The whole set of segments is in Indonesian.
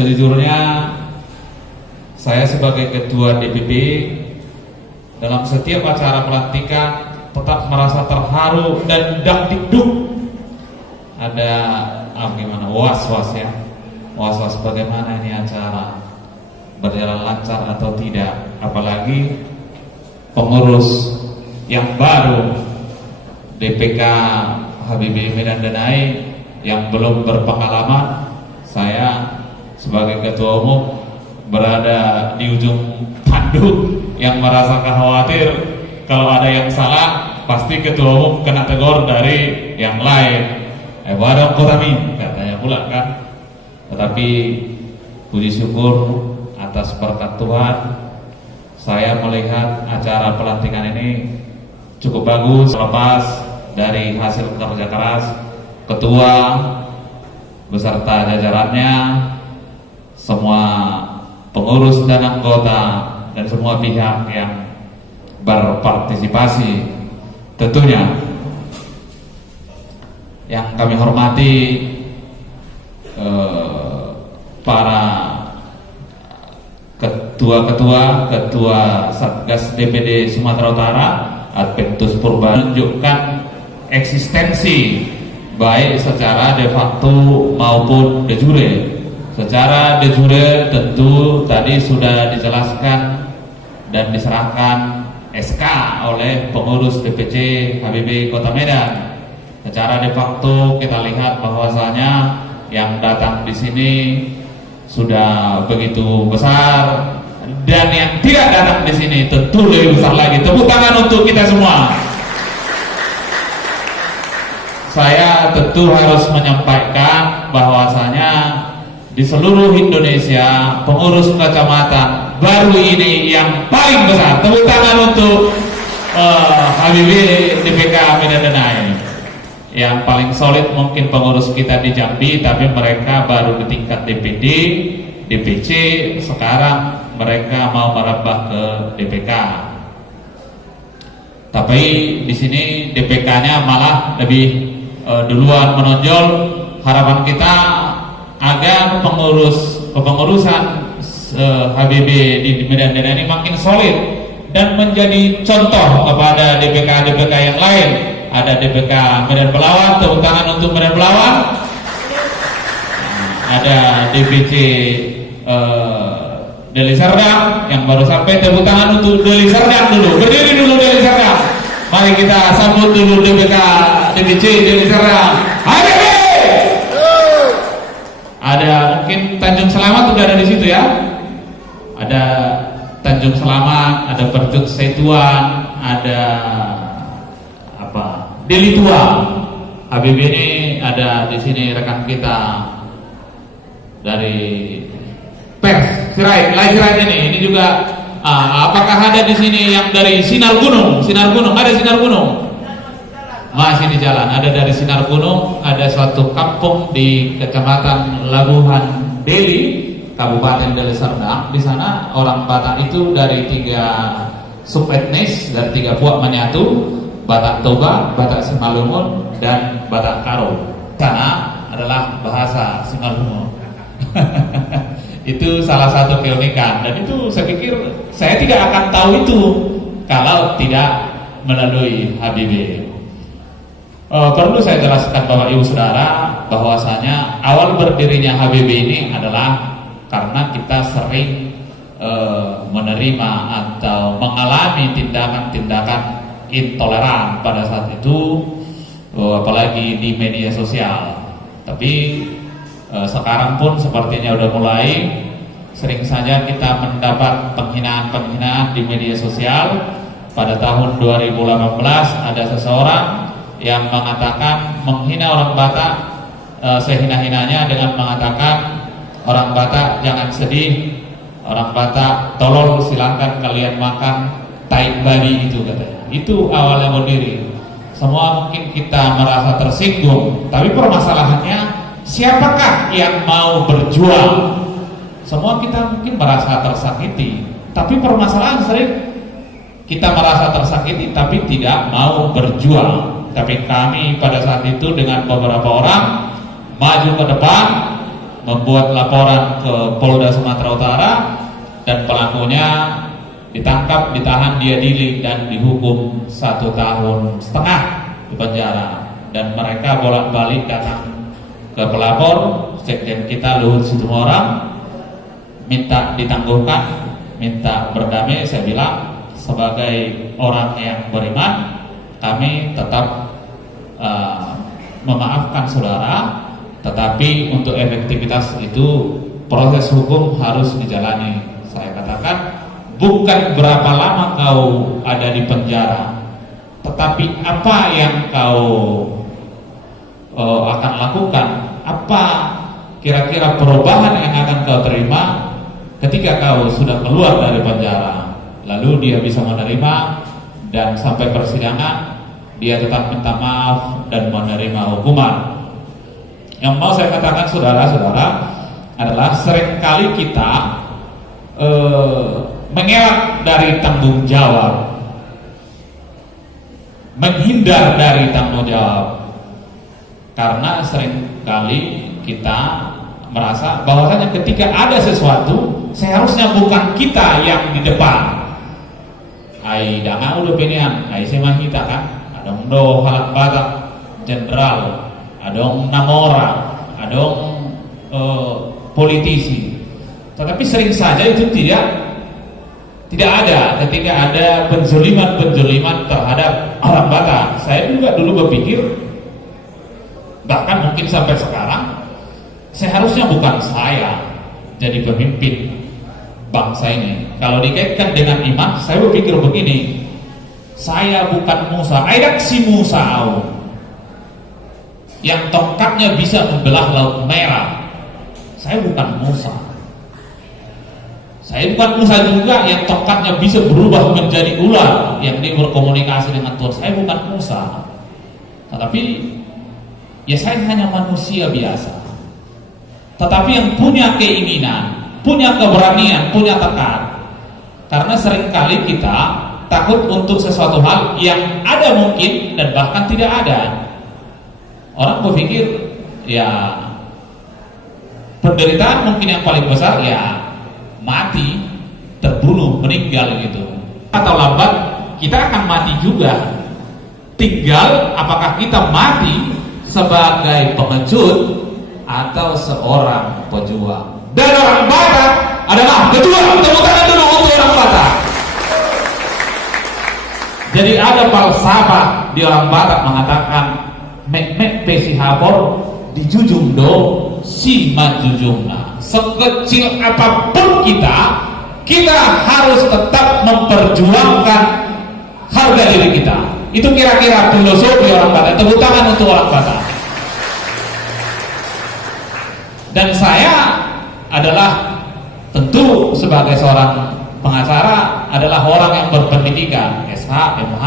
Sejujurnya saya sebagai ketua DPP dalam setiap acara pelantikan tetap merasa terharu dan dakdikduk. Ada gimana, was-was ya, was-was bagaimana ini acara berjalan lancar atau tidak. Apalagi pengurus yang baru DPK HBB Medan Danai yang belum berpengalaman. Saya sebagai ketua umum berada di ujung tanduk yang merasa khawatir kalau ada yang salah pasti ketua umum kena tegur dari yang lain. Barang kami katanya pula kan. Tetapi puji syukur atas berkat Tuhan, saya melihat acara pelantikan ini cukup bagus. Lepas dari hasil kerja keras ketua beserta jajarannya, semua pengurus dan anggota dan semua pihak yang berpartisipasi, tentunya yang kami hormati para ketua Satgas DPD Sumatera Utara, Adventus Purba, menunjukkan eksistensi baik secara de facto maupun de jure. Secara de jure tentu tadi sudah dijelaskan dan diserahkan SK oleh pengurus DPC HBB Kota Medan. Secara de facto kita lihat bahwasanya yang datang di sini sudah begitu besar, dan yang tidak datang di sini tentu lebih besar lagi. Tepuk tangan untuk kita semua. Saya tentu harus menyampaikan bahwasanya di seluruh Indonesia pengurus kecamatan baru ini yang paling besar. Tepuk tangan untuk HBB DPK Medan Danai. Yang paling solid mungkin pengurus kita di Jambi, tapi mereka baru di tingkat DPD, DPC, sekarang mereka mau merambah ke DPK. Tapi di sini DPK-nya malah lebih duluan menonjol. Harapan kita agar kepengurusan HBB di Medan Danai ini makin solid dan menjadi contoh kepada DPK-DPK yang lain. Ada DPK Medan Belawan, tepuk tangan untuk Medan Belawan. Ada DPC Deli Serdang yang baru sampai, tepuk tangan untuk Deli Serdang dulu. Berdiri dulu Deli Serdang. Mari kita sambut dulu DPC Deli Serdang. HBB. Ada mungkin Tanjung Selamat sudah ada di situ ya. Ada Tanjung Selamat, ada Percut Setuan, ada Deli Tua. HBB ini ada di sini rekan kita dari pers Sirait, Live Sirait ini juga. Apakah ada di sini yang dari Sinar Gunung? Sinar Gunung, ada Sinar Gunung? Masih di jalan. Ada dari Sinar Gunung, ada suatu kampung di Kecamatan Labuhan Deli, Kabupaten Deli Serdang. Di sana orang Batak itu dari 3 subetnis, dari 3 puak menyatu. Batak Toba, Batak Simalungun, dan Batak Karo. Karena adalah bahasa Simalungun. Itu salah satu keunikan, dan itu saya pikir saya tidak akan tahu itu kalau tidak melalui HBB. Perlu saya jelaskan Bapak Ibu Saudara bahwasanya awal berdirinya HBB ini adalah karena kita sering menerima atau mengalami tindakan-tindakan intoleran pada saat itu, apalagi di media sosial. Tapi sekarang pun sepertinya udah mulai sering saja kita mendapat penghinaan-penghinaan di media sosial. Pada tahun 2018 ada seseorang yang mengatakan menghina orang Batak sehina-hinanya dengan mengatakan orang Batak jangan sedih, orang Batak tolong silakan kalian makan tai babi itu katanya. Itu awalnya berdiri. Semua mungkin kita merasa tersinggung, tapi permasalahannya siapakah yang mau berjuang? Semua kita mungkin merasa tersakiti, tapi permasalahan sering kita merasa tersakiti tapi tidak mau berjuang. Tapi kami pada saat itu dengan beberapa orang maju ke depan membuat laporan ke Polda Sumatera Utara dan pelakunya ditangkap, ditahan, dia diadili dan dihukum 1,5 tahun di penjara. Dan mereka bolak-balik datang ke pelapor, sekjen kita Luhut Situmorang, minta ditangguhkan, minta berdamai. Saya bilang sebagai orang yang beriman, kami tetap memaafkan saudara, tetapi untuk efektivitas itu proses hukum harus dijalani. Saya katakan bukan berapa lama kau ada di penjara, tetapi apa yang kau akan lakukan, apa kira-kira perubahan yang akan kau terima ketika kau sudah keluar dari penjara. Lalu dia bisa menerima, dan sampai persidangan dia tetap minta maaf dan menerima hukuman. Yang mau saya katakan saudara-saudara adalah seringkali kita mengelak dari tanggung jawab, menghindar dari tanggung jawab, karena seringkali kita merasa bahwasanya ketika ada sesuatu seharusnya bukan kita yang di depan. Ai danga udah penian, ai semahita kan, adong do halak batak jenderal, adong namora, adong politisi. Tetapi sering saja itu tidak ada ketika ada penjoliman terhadap orang Batak. Saya juga dulu berpikir, bahkan mungkin sampai sekarang, seharusnya bukan saya jadi pemimpin bangsa ini. Kalau dikaitkan dengan iman, saya berpikir begini, saya bukan Musa, aidak si Musa yang tongkatnya bisa membelah laut merah. Saya bukan Musa. Saya bukan Musa juga yang tongkatnya bisa berubah menjadi ular yang dia berkomunikasi dengan Tuhan. Saya bukan Musa. Tetapi ya saya hanya manusia biasa. Tetapi yang punya keinginan, punya keberanian, punya tekad. Karena seringkali kita takut untuk sesuatu hal yang ada mungkin dan bahkan tidak ada. Orang berpikir ya penderitaan mungkin yang paling besar ya mati, terbunuh, meninggal gitu. Atau lambat kita akan mati juga. Tinggal apakah kita mati sebagai pengecut atau seorang pejuang. Dan orang Batak adalah pejuang. Tepuk tangan dulu untuk orang Batak. Jadi ada falsafah di orang Batak mengatakan mek pesi hapor di jujung do si majujungna. Sekecil apapun kita harus tetap memperjuangkan harga diri kita. Itu kira-kira filosofi orang Batak. Tepuk tangan untuk orang Batak. Dan saya adalah tentu sebagai seorang pengacara adalah orang yang berpendidikan SH, MH,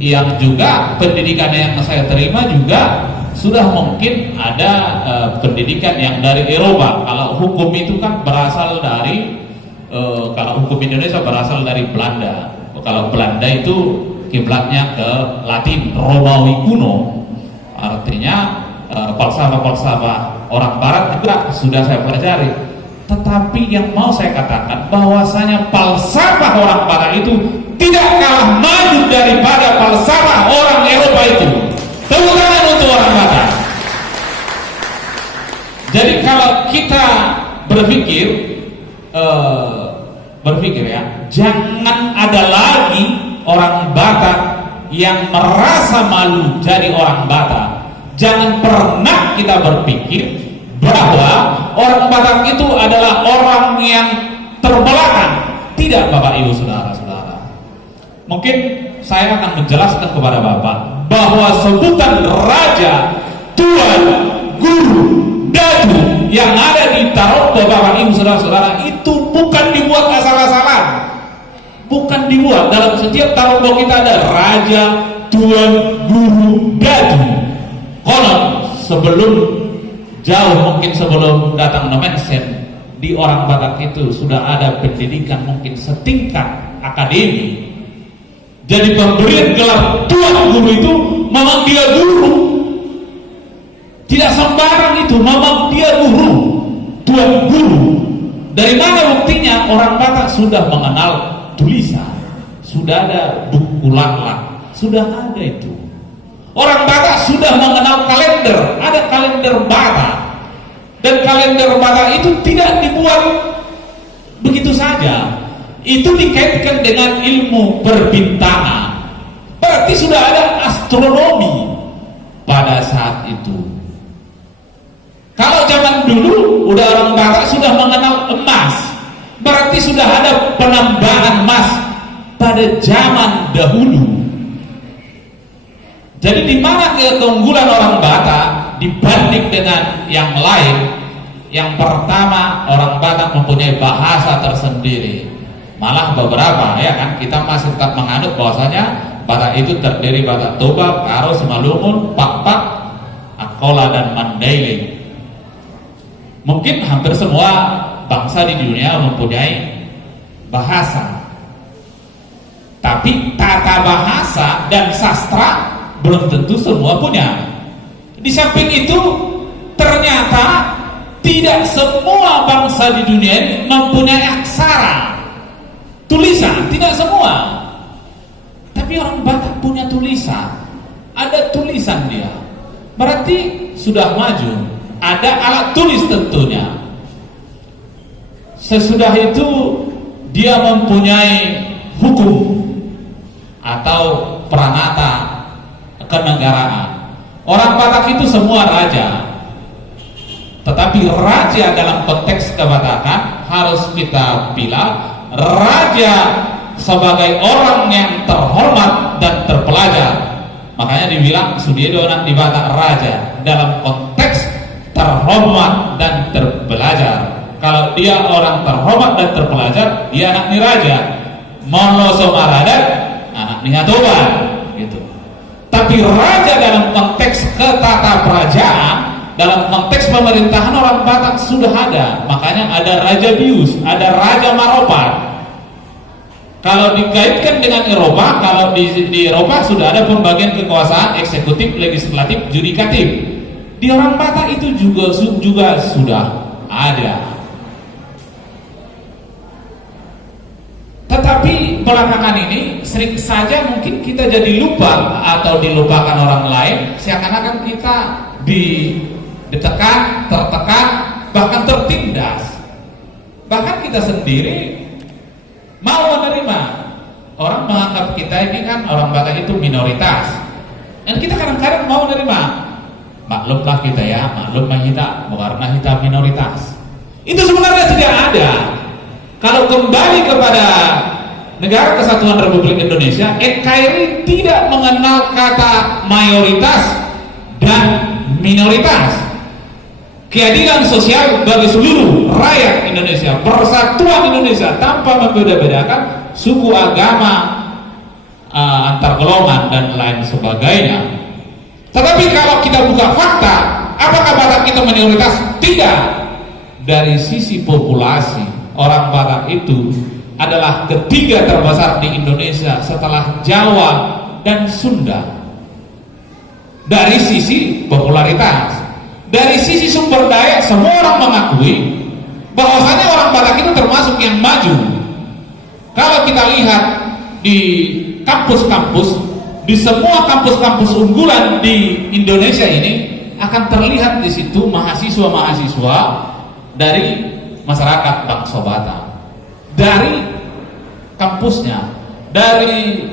yang juga pendidikan yang saya terima juga sudah mungkin ada pendidikan yang dari Eropa. Kalau hukum itu kan berasal dari kalau hukum Indonesia berasal dari Belanda. Kalau Belanda itu kiblatnya ke Latin, Romawi kuno. Artinya falsafah-falsafah orang Barat juga sudah saya pelajari. Tetapi yang mau saya katakan bahwasanya falsafah orang Barat itu tidak kalah maju daripada falsafah orang Eropa itu. Tepuk tangan untuk orang Batak. Jadi kalau kita berpikir ya, jangan ada lagi orang Batak yang merasa malu jadi orang Batak. Jangan pernah kita berpikir bahwa orang Batak itu adalah orang yang terbelakang. Tidak, Bapak Ibu Saudara-saudara. Mungkin saya akan menjelaskan kepada Bapak bahwa sebutan raja, tuan, guru, dadu yang ada di tarot Bapak Ibu Saudara-saudara itu bukan dibuat asal-asalan. Bukan dibuat. Dalam setiap tarot kita ada raja, tuan, guru, dadu. Konon sebelum jauh mungkin sebelum datang Nomensen di orang Batak itu sudah ada pendidikan mungkin setingkat akademi. Jadi pemberian gelar tuan guru itu memang dia guru, tidak sembarang itu, memang dia guru. tuan guru. Dari mana buktinya? Orang Batak sudah mengenal tulisan, sudah ada buku laklang, sudah ada itu. Orang Batak sudah mengenal kalender, ada kalender Batak. Dan kalender Batak itu tidak dibuat begitu saja. Itu dikaitkan dengan ilmu perbintangan. Berarti sudah ada astronomi pada saat itu. Kalau zaman dulu udah orang Batak sudah mengenal emas, berarti sudah ada penambangan emas pada zaman dahulu. Jadi di mana keunggulan orang Batak dibanding dengan yang lain? Yang pertama, orang Batak mempunyai bahasa tersendiri. Malah beberapa, ya kan, kita masih tetap menganut bahwasanya Batak itu terdiri Batak Toba, Karo, Simalungun, Pak-Pak, Akola, dan Mandailing. Mungkin hampir semua bangsa di dunia mempunyai bahasa, tapi tata bahasa dan sastra belum tentu semua punya. Di samping itu, ternyata tidak semua bangsa di dunia ini mempunyai aksara tulisan, tidak semua. Tapi orang Batak punya tulisan, ada tulisan dia, berarti sudah maju. Ada alat tulis tentunya. Sesudah itu dia mempunyai hukum atau peranata kenegaraan. Orang Batak itu semua raja, tetapi raja dalam konteks kebatakan harus kita bilang raja sebagai orang yang terhormat dan terpelajar. Makanya dibilang Sudiedo anak di Batak raja dalam konteks terhormat dan terpelajar. Kalau dia orang terhormat dan terpelajar, dia anak niraja. Mono Somaradat anak Nihatoban gitu. Tapi raja dalam konteks ketataprajaan, dalam konteks pemerintahan orang Batak sudah ada. Makanya ada Raja Bius, ada Raja Maropat. Kalau dikaitkan dengan Eropa, kalau di Eropa sudah ada pembagian kekuasaan eksekutif, legislatif, yudikatif. Di orang Batak itu juga sudah ada. Tetapi belakangan ini sering saja mungkin kita jadi lupa atau dilupakan orang lain, seakan-akan kita ditekan, tertekan, bahkan tertindas. Bahkan kita sendiri mau menerima. Orang menganggap kita ini kan orang Batak itu minoritas, dan kita kadang-kadang mau menerima. Maklumlah kita ya, maklumlah kita, karena kita minoritas. Itu sebenarnya tidak ada. Kalau kembali kepada Negara Kesatuan Republik Indonesia, NKRI tidak mengenal kata mayoritas dan minoritas. Keadilan sosial bagi seluruh rakyat Indonesia, persatuan Indonesia tanpa membeda-bedakan suku, agama, antar golongan dan lain sebagainya. Tetapi kalau kita buka fakta, apakah Batak itu minoritas? Tidak. Dari sisi populasi, orang Batak itu adalah ketiga terbesar di Indonesia setelah Jawa dan Sunda. Dari sisi popularitas, dari sisi sumber daya, semua orang mengakui bahwasanya orang Batak itu termasuk yang maju. Kalau kita lihat di kampus-kampus, di semua kampus-kampus unggulan di Indonesia ini akan terlihat di situ mahasiswa-mahasiswa dari masyarakat bangsa Batak, dari kampusnya, dari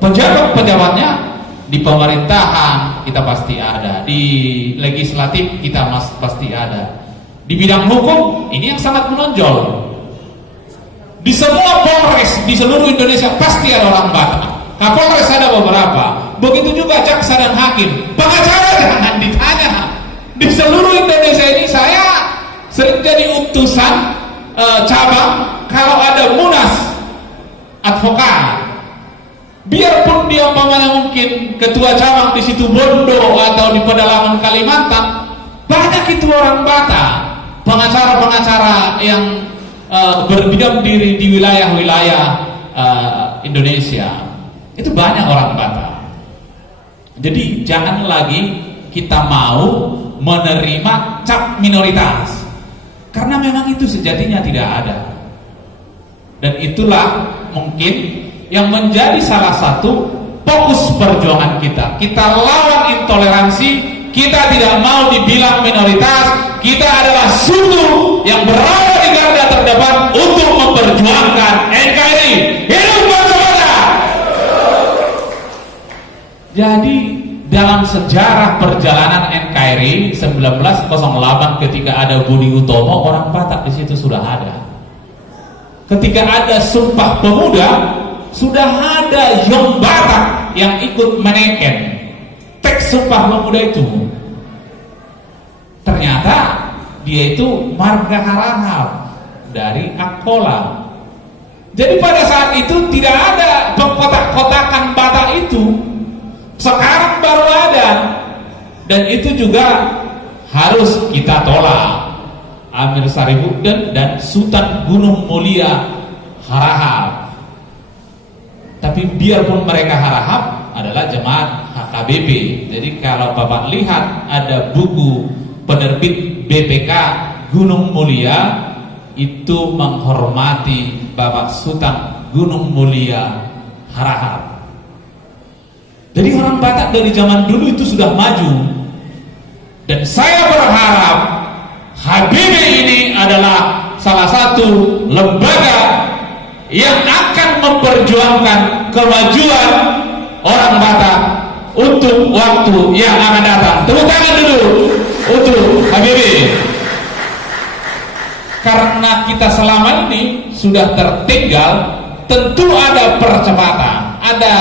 pejabat-pejabatnya. Di pemerintahan kita pasti ada, di legislatif kita pasti ada, di bidang hukum ini yang sangat menonjol. Di semua polres di seluruh Indonesia pasti ada orang Batak. Kapolres ada beberapa, begitu juga jaksa dan hakim. Pengacara jangan ditanya. Di seluruh Indonesia ini saya sering jadi utusan cabang kalau ada munas advokat. Biarpun dia umpamanya mungkin ketua cabang di situ Bondo atau di pedalaman Kalimantan, banyak itu orang Batak, pengacara-pengacara yang berdiam diri di wilayah-wilayah Indonesia. Itu banyak orang Batak. Jadi jangan lagi kita mau menerima cap minoritas. Karena memang itu sejatinya tidak ada. Dan itulah mungkin yang menjadi salah satu fokus perjuangan kita. Kita lawan intoleransi, kita tidak mau dibilang minoritas, kita adalah suku yang berada di garda terdepan untuk memperjuangkan NKRI. Hidup bangsa Batak! Jadi dalam sejarah perjalanan NKRI 1908 ketika ada Budi Utomo, orang Batak di situ sudah ada. Ketika ada Sumpah Pemuda, sudah ada Yom Batak yang ikut meneken teks Sumpah Pemuda itu. Ternyata dia itu marga Harahap dari Akola. Jadi pada saat itu tidak ada pengkotak-kotakan Batak itu. Sekarang baru ada. Dan itu juga harus kita tolak. Amir Sarifuddin dan Sultan Gunung Mulia Harahap. Tapi biarpun mereka Harahap adalah jemaat HKBP. Jadi kalau Bapak lihat ada buku penerbit BPK Gunung Mulia, itu menghormati Bapak Sultan Gunung Mulia Harahap. Jadi orang Batak dari zaman dulu itu sudah maju. Dan saya berharap Habibie ini adalah salah satu lembaga yang akan memperjuangkan kemajuan orang Batak untuk waktu yang akan datang. Tepuk tangan dulu untuk Habibie. Karena kita selama ini sudah tertinggal, tentu ada percepatan, ada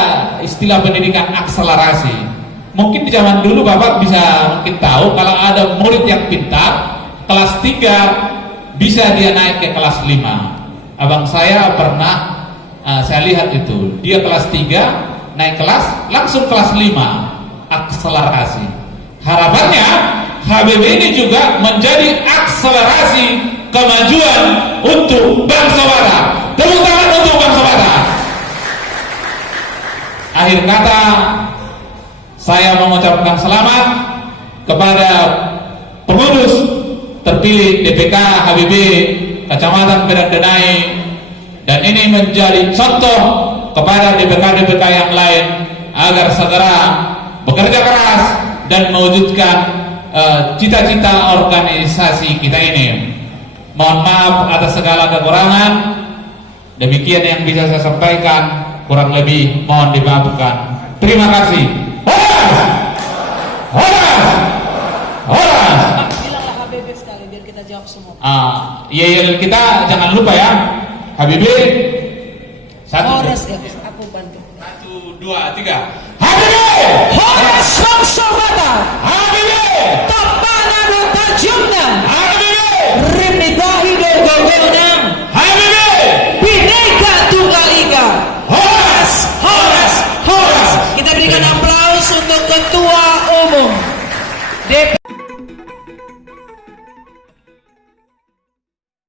istilah pendidikan akselerasi. Mungkin di zaman dulu Bapak bisa mungkin tahu kalau ada murid yang pintar, kelas 3 bisa dia naik ke kelas 5. Abang saya pernah saya lihat itu, dia kelas 3 naik kelas langsung kelas 5, akselerasi. Harapannya Habibie ini juga menjadi akselerasi kemajuan untuk bangsa Batak. Tepuk tangan untuk bangsa Batak. Akhir kata, saya mengucapkan selamat kepada pengurus terpilih DPK Habibie Kecamatan Pedangdenai, dan ini menjadi contoh kepada DPK-DPK yang lain agar segera bekerja keras dan mewujudkan cita-cita organisasi kita ini. Mohon maaf atas segala kekurangan. Demikian yang bisa saya sampaikan, kurang lebih mohon dimaafkan. Terima kasih. Horas! Horas! Horas! Bilanglah Habibie sekali biar kita jawab semua. Iya, kita jangan lupa ya, Habibie. Horas ya, aku bantu. 1, 2, 3. Habibie! Horas bangsa Batak. Habibie! Tapana do tajumna. Habibie! Rimni dahi do gogona.